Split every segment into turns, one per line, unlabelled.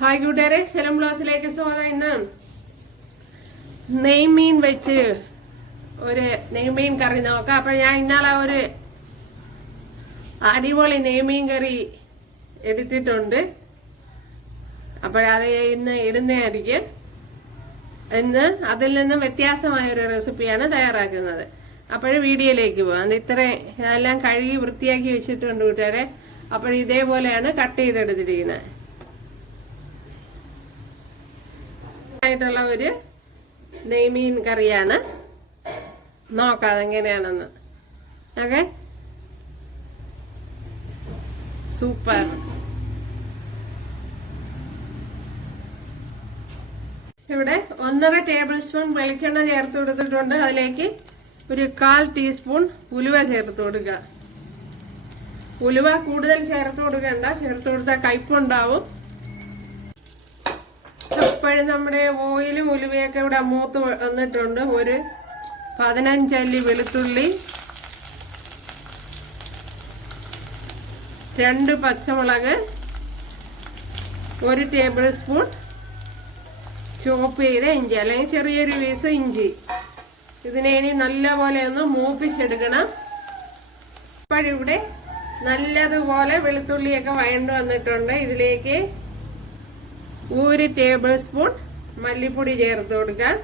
Hi കൂട്ടുകാരെ സെലം ബ്ലോസിലേക്ക് സ്വാഗതം ഇന്ന് നെയ്മീൻ വെച്ച് ഒരു നെയ്മീൻ കറി നോക്കാം. അപ്പോൾ ഞാൻ ഇന്നലെ ഒരു അടിപൊളി നെയ്മീൻ കറി എടുത്തിട്ടുണ്ട്. അപ്പോഴത് ഇന്ന് ഇടുന്നതായിരിക്കും. ഇന്ന് അതിൽ നിന്നും വ്യത്യാസമായ ഒരു റെസിപ്പിയാണ് തയ്യാറാക്കുന്നത്. അപ്പോൾ വീഡിയോയിലേക്ക് പോകാം. അത് ഇത്രയും എല്ലാം കഴുകി വൃത്തിയാക്കി വെച്ചിട്ടുണ്ട് കൂട്ടുകാരെ. അപ്പോൾ ഇതേപോലെയാണ് കട്ട് ചെയ്തെടുത്തിരിക്കുന്നത്. ആയിട്ടുള്ള ഒരു നെയ്മീൻ കറിയാണ്. നോക്കാം അതെങ്ങനെയാണെന്ന് ഓക്കെ? സൂപ്പർ. ഇവിടെ ഒന്നര ടേബിൾ സ്പൂൺ വെളിച്ചെണ്ണ ചേർത്ത് കൊടുത്തിട്ടുണ്ട്. അതിലേക്ക് ഒരു കാൽ ടീസ്പൂൺ ഉലുവ ചേർത്ത് കൊടുക്കുക. ഉലുവ കൂടുതൽ ചേർത്ത് കൊടുക്കണ്ട. ചേർത്ത് കൊടുത്താൽ കയ്പുണ്ടാവും. എപ്പോഴും നമ്മുടെ ഓയിലും ഉലുവയൊക്കെ ഇവിടെ മൂത്ത് വന്നിട്ടുണ്ട്. ഒരു പതിനഞ്ചല്ലി വെളുത്തുള്ളി രണ്ട് പച്ചമുളക് ഒരു ടേബിൾ സ്പൂൺ ചോപ്പ് ചെയ്ത ഇഞ്ചി അല്ലെങ്കിൽ ചെറിയൊരു പീസ് ഇഞ്ചി. ഇതിനെ ഇനി നല്ലപോലെ ഒന്ന് മൂപ്പിച്ചെടുക്കണം. ഇപ്പോഴിവിടെ നല്ലതുപോലെ വെളുത്തുള്ളിയൊക്കെ വഴണ്ടു വന്നിട്ടുണ്ട്. ഇതിലേക്ക് ഒരു ടേബിൾ സ്പൂൺ മല്ലിപ്പൊടി ചേർത്ത് കൊടുക്കാം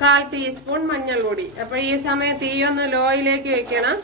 കാൽ ടീസ്പൂൺ മഞ്ഞൾപ്പൊടി. അപ്പൊ ഈ സമയത്ത് തീയൊന്ന് ലോയിലേക്ക് വെക്കണം.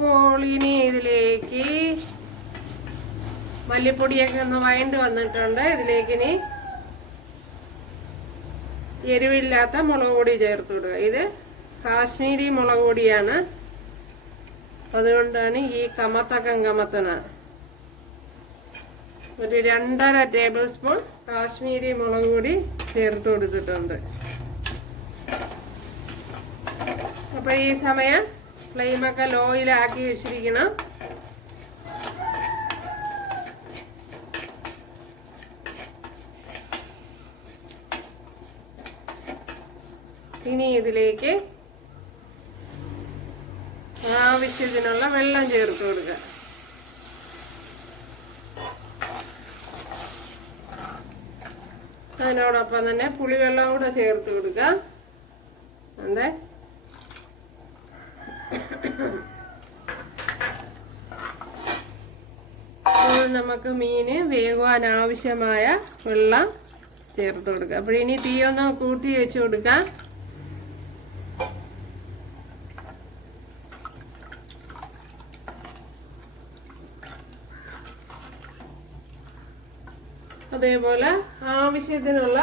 അപ്പോൾ ഇനി ഇതിലേക്ക് മല്ലിപ്പൊടിയൊക്കെ ഒന്ന് വഴണ്ട് വന്നിട്ടുണ്ട്. ഇതിലേക്ക് ഇനി എരിവില്ലാത്ത മുളക് പൊടി ചേർത്ത് വിടുക ഇത് കാശ്മീരി മുളക് പൊടിയാണ്. അതുകൊണ്ടാണ് ഈ കമത്തക്കം കമത്തണത് ഒരു രണ്ടര ടേബിൾ സ്പൂൺ കാശ്മീരി മുളക് പൊടി ചേർത്ത് കൊടുത്തിട്ടുണ്ട്. അപ്പൊ ഈ സമയം ഫ്ലെയിമൊക്കെ ലോയിലാക്കി വെച്ചിരിക്കണം. ഇനി ഇതിലേക്ക് ആവശ്യത്തിനുള്ള വെള്ളം ചേർത്ത് കൊടുക്കുക. അതിനോടൊപ്പം തന്നെ പുളിവെള്ളം കൂടെ ചേർത്ത് കൊടുക്കുക. അപ്പോൾ നമുക്ക് മീന് വേകുവാൻ ആവശ്യമായ വെള്ളം ചേർത്ത് കൊടുക്കുക അപ്പോൾ ഇനി തീ ഒന്ന് കൂട്ടി വെച്ച് കൊടുക്കാം. അതേപോലെ ആവശ്യത്തിനുള്ള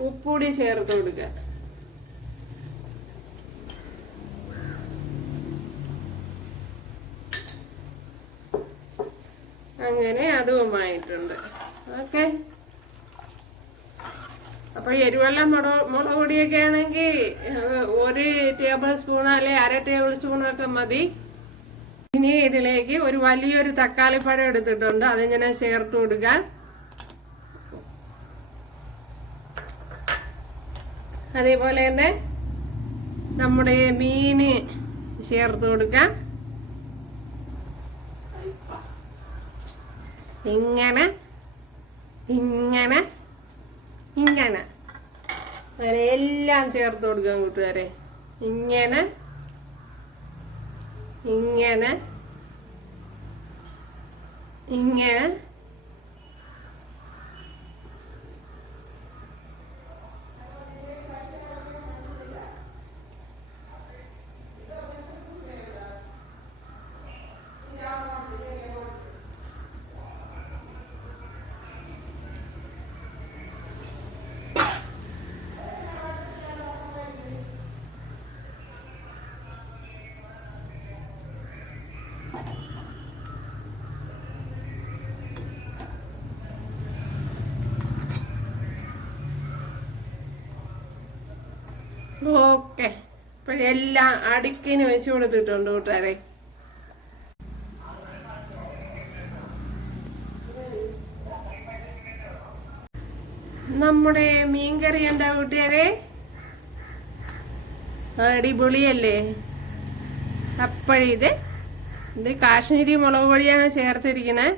ഉപ്പുകൂടി ചേർത്ത് കൊടുക്കുക അങ്ങനെ അതുമായിട്ടുണ്ട് ഓക്കെ. അപ്പൊ എരിവെള്ളം മുളക് മുളക് പൊടിയൊക്കെ ആണെങ്കിൽ ഒരു ടേബിൾ സ്പൂൺ അല്ലെ അര ടേബിൾ സ്പൂണൊക്കെ മതി. ഇനി ഇതിലേക്ക് ഒരു വലിയൊരു തക്കാളിപ്പഴം എടുത്തിട്ടുണ്ട്. അതിങ്ങനെ ചേർത്ത് കൊടുക്കാൻ അതേപോലെ തന്നെ നമ്മുടെ മീന് ചേർത്ത് കൊടുക്കാം. ഇങ്ങനെ ഇങ്ങനെ ഇങ്ങനെ. അങ്ങനെ എല്ലാം ചേർത്ത് കൊടുക്കാം കൂട്ടുകാരെ. ഇങ്ങനെ ഇങ്ങനെ ഇങ്ങനെ. ഓക്കെ. ഇപ്പോഴെല്ലാം അടുക്കിന് വെച്ച് കൊടുത്തിട്ടുണ്ട് കൂട്ടുകാരെ. നമ്മുടെ മീൻകറി എന്താ കൂട്ടുകാരെ? അടിപൊളിയല്ലേ? അപ്പോഴിത് ഇത് കാശ്മീരി മുളക് പൊടിയാണ് ചേർത്തിരിക്കുന്നത്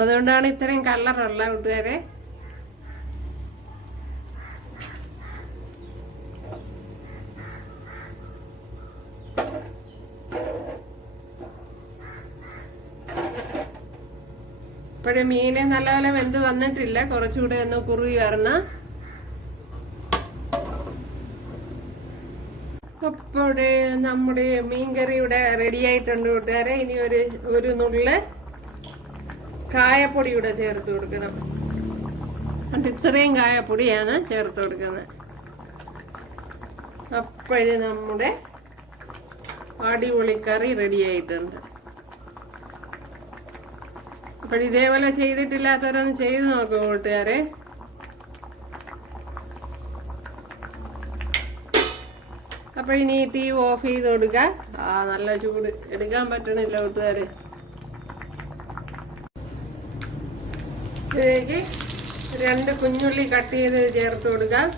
അതുകൊണ്ടാണ് ഇത്രയും കളറുള്ള കൂട്ടുകാരെ. ഇപ്പോഴും മീന് നല്ലപോലെ വെന്ത് വന്നിട്ടില്ല. കുറച്ചുകൂടെ ഒന്ന് കുറുകി വരണം. അപ്പോഴേ നമ്മുടെ മീൻകറി ഇവിടെ റെഡി ആയിട്ടുണ്ട് കൂട്ടുകാരെ. ഇനി ഒരു ഒരു നുള്ള് കായപ്പൊടി ഇവിടെ ചേർത്ത് കൊടുക്കണം. ഇത്രയും കായപ്പൊടിയാണ് ചേർത്ത് കൊടുക്കുന്നത്. അപ്പോഴേ നമ്മുടെ അടിപൊളി കറി റെഡി ആയിട്ടുണ്ട്. അപ്പോൾ ഇതേപോലെ ചെയ്തിട്ടില്ലാത്തവരൊന്ന് ചെയ്ത് നോക്കും കൂട്ടുകാരെ. അപ്പോൾ ഇനി തീ ഓഫ് ചെയ്ത് കൊടുക്കുക ആ നല്ല ചൂട്. എടുക്കാൻ പറ്റണില്ല കൂട്ടുകാര്. ഇതിലേക്ക് രണ്ട് കുഞ്ഞുള്ളി കട്ട് ചെയ്ത് ചേർത്ത് കൊടുക്കാം.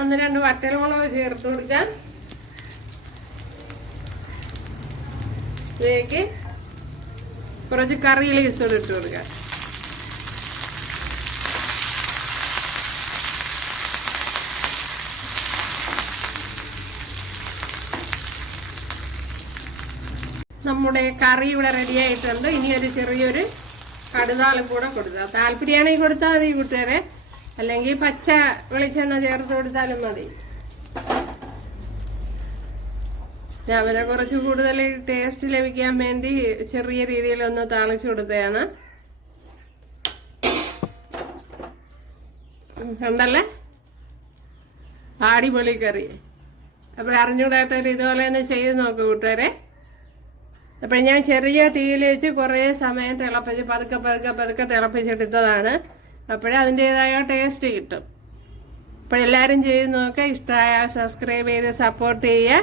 ഒന്ന് രണ്ട് വട്ടൽമുളക് ചേർത്ത് കൊടുക്കാം. ഇതിലേക്ക് കുറച്ച് കറി ലീവ്സ് കൂടെ ഇട്ട് കൊടുക്കാം. നമ്മുടെ കറി ഇവിടെ റെഡി ആയിട്ടുണ്ട്. ഇനി ഒരു ചെറിയൊരു കടുതാളും കൂടെ കൊടുക്കുക താല്പര്യമാണെങ്കിൽ കൊടുത്താൽ മതി കൂട്ടുകാരെ. അല്ലെങ്കിൽ പച്ച വെളിച്ചെണ്ണ ചേർത്ത് കൊടുത്താലും മതി. രാവിലെ കുറച്ച് കൂടുതൽ ടേസ്റ്റ് ലഭിക്കാൻ വേണ്ടി ചെറിയ രീതിയിൽ ഒന്ന് താളിച്ചു കൊടുത്തതാണ്. കണ്ടല്ലേ? ആടിപൊളി കറി. അപ്പോൾ അറിഞ്ഞുകൂടാത്തവർ ഇതുപോലെ തന്നെ ചെയ്ത് നോക്കൂ കൂട്ടുകാരെ. അപ്പോൾ ഞാൻ ചെറിയ തീയിൽ വെച്ച് കുറേ സമയം തിളപ്പിച്ച് പതുക്കെ പതുക്കെ പതുക്കെ തിളപ്പിച്ചെടുത്തതാണ്. അപ്പോഴേ അതിന്റേതായ ടേസ്റ്റ് കിട്ടും. അപ്പോൾ എല്ലാവരും ചെയ്ത് നോക്കുക ഇഷ്ടമായ സബ്സ്ക്രൈബ് ചെയ്ത് സപ്പോർട്ട് ചെയ്യുക.